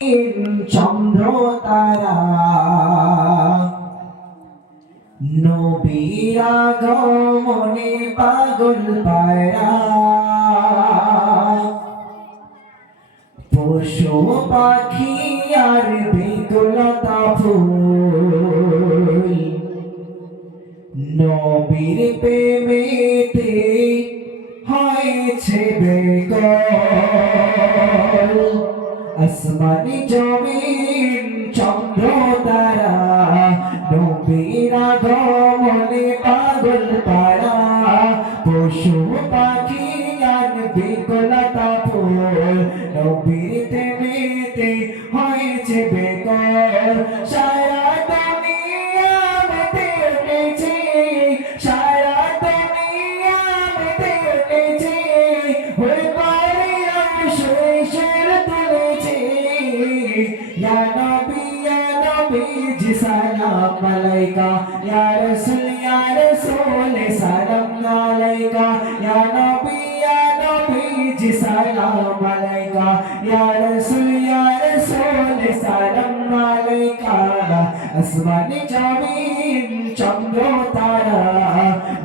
চন্দ্র তারা নবীর আগমনে পাগল পায়রা পশু পাখি আর বেকুলতা ফুল নবীর প্রেমেতে হয়েছে বেকল আসমানি জমিন চন্দ্র তারা নবীর আগমনে পাগল পারা পশু পাখি আর বিকলতা ফুল নবীর প্রেমেতে হয়েছে বেকল সারা দুনিয়া মেতে উঠেছে সারা দুনিয়া মেতে উঠেছে হয়ে পারে শেষের তুলেছে ইয়া নবী জি সালাম আলাইকা ইয়া রাসূল সালাম আলাইকা ইয়া নবী জি সালাম আলাইকা ইয়া রাসূল সালাম আলাইকা আসমানি জমিন চন্দ্র তারা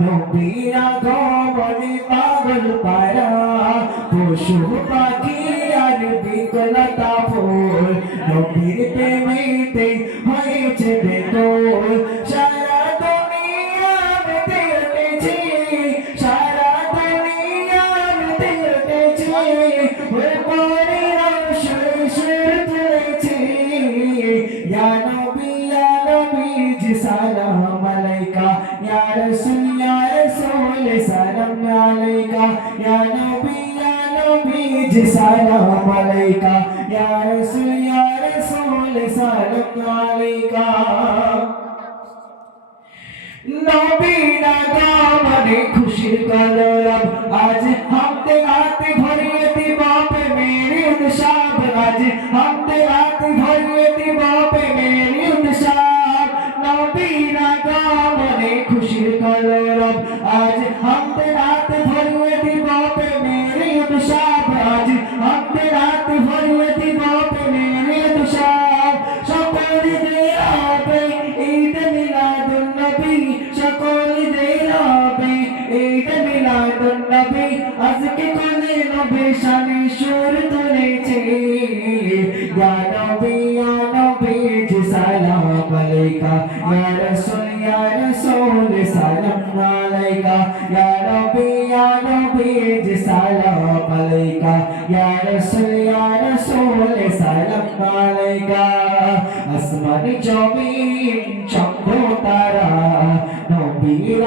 নবীর আগমনে পাগল পারা পশু পাখি আর বিকলতা ফুল নবীর প্রেমেতে হয়েছে বেকল সারা দুনিয়া মেতে উঠেছে সারা দুনিয়া মেতে উঠেছে হয়ে পরে শেষের তুলেছে ইয়া নবী জি সালাম আলাইকা ইয়া রাসূল সালাম আলাইকা ইয়া নবী জি সালাম আলাইকা ইয়া রাসূল সালাম আলাইকা নবীর আগমনে খুশির কলরব আজ হামদে রাতে ভরিয়ে দিব প্রেমের উৎসব আজ হামদে রাতে ভরিয়ে দিব প্রেমের উৎসব নবীর আগমনে খুশির কলরব আজ হামদে রাতে ভরিয়ে দিব প্রেমের উৎসব আজ হামদে রাতে ভরিয়ে দিব প্রেমের উৎসব সকলে দেবে ঈদ মিলাদুন নবী সকলে দেবে ঈদ মিলাদুন নবী আজকে কোনে নবী শানে সুর তুলেছে ইয়া নবী জি সালাম আলাইকা ইয়া রাসূল সালাম আলাইকা ইয়া নবী জি সালাম আলাইকা ইয়া রাসূল সালাম আলাইকা আসমানি জমিন চন্দ্র তারা নবীর